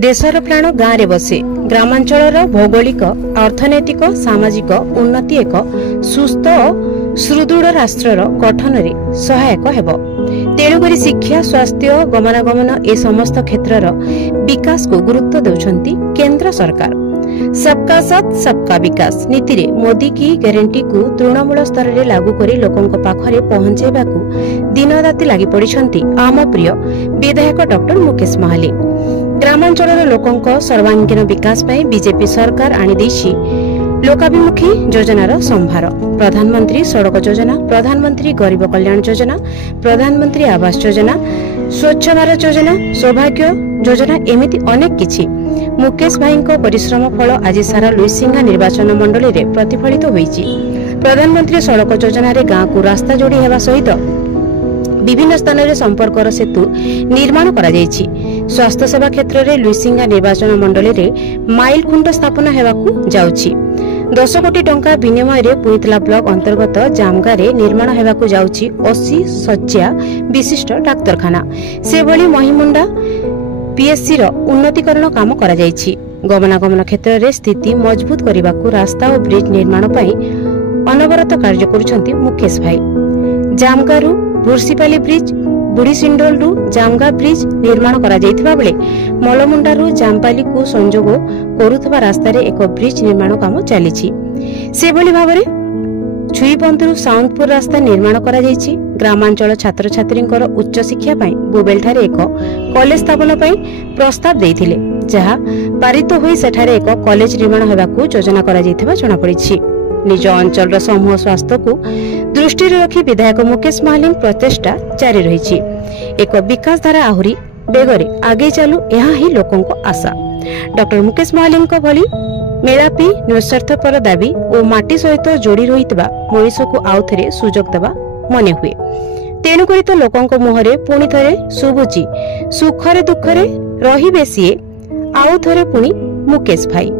देशर प्राण गाँव बसे ग्रामांचल भौगोलिक अर्थनैतिक सामाजिक उन्नति एक सुस्थ और सुदृढ़ राष्ट्र गठन में सहायक हेब। तेणुकरी शिक्षा स्वास्थ्य गमनागमन ए समस्त क्षेत्रर विकास को गुरुत्व देउछंती केंद्र सरकार। सबका साथ सबका विकास नीति रे मोदी की गारंटी को तृणमूल स्तर में लागू करी लोकंक पाखरे पहुंचाइबाकू दिन राति लागि पड़िछंती आम प्रिय विधायक डॉक्टर मुकेश महाली। ग्रामांचल लोकंक सर्वांगीन विकास पाई बीजेपी सरकार आनी देछि लोकाभिमुखी योजनार संभार। प्रधानमंत्री सड़क योजना, प्रधानमंत्री गरीब कल्याण योजना, प्रधानमंत्री आवास योजना, स्वच्छ भारत योजना, सौभाग्य योजना एमिति अनेक किछि। मुकेश भाई परिश्रम फल आज सारा लुइसिंगा निर्वाचन मंडली रे प्रतिफलित होईछि। प्रधानमंत्री सड़क योजना रे गाँ को रास्ता जोड़ी हेबा सहित विभिन्न स्थान में संपर्कर सेतु निर्माण करा जायछि। स्वास्थ्य सेवा क्षेत्र में लुइसिंगा निर्वाचन मंडली रे माइल खुंट स्थापन हेबाकू जाउछि। 10 कोटी टंका विनिमय रे पुईतला ब्लॉक अंतर्गत जामगारे निर्माण हेबाकू जाउछि 80 शଯ୍या विशिष्ट डाक्तरखाना। से भली महिमुंडा पीएससी रो उन्नतीकरण काम करा जायछि। गमनागमन क्षेत्र में स्थिति मजबूत करबाकू रास्ता और ब्रिज निर्माण पई अनवरत कार्य करुछंती मुकेश भाई। जामगारू भुर्सीपाली ब्रिज, बुढ़ीसिंडोलू जामगा ब्रिज निर्माण करा जायथिबा बेले मलमुंडारू जामपाली को संजोग करुथबा रास्ता रे एक ब्रिज निर्माण काम चलीछि। से भली भाबरे छुईबंधरू साउंदपुर रास्ता निर्माण करा जायछि। ग्रामांचल छात्र छात्रींकर उच्च शिक्षा पई बुबेल ठारे एक कॉलेज स्थापन पई प्रस्ताव देइथिले, जहा पारित होई सेठारे एक कॉलेज निर्माण हेबाकू योजना करा जायथिबा जणा पड़िछि। निज अंचल समूह स्वास्थ्य को दृष्टि रखी विधायक मुकेश महाली प्रचेष्टा जारी रही। एक विकास धारा आहुरी बेगरे आगे चलू यह ही लोकों को आशा। डॉक्टर मुकेश महाली भली मेलापी निस्वार्थपर दाबी और माटी सहित जोड़ी रही मनीष को आउ थे सुजोग देवा मन हुए। तेणुकरी तो लोकों मुहरे पुणी थे शुभुची सुखरे दुखरे रही सी आउ थे पुणी मुकेश भाई।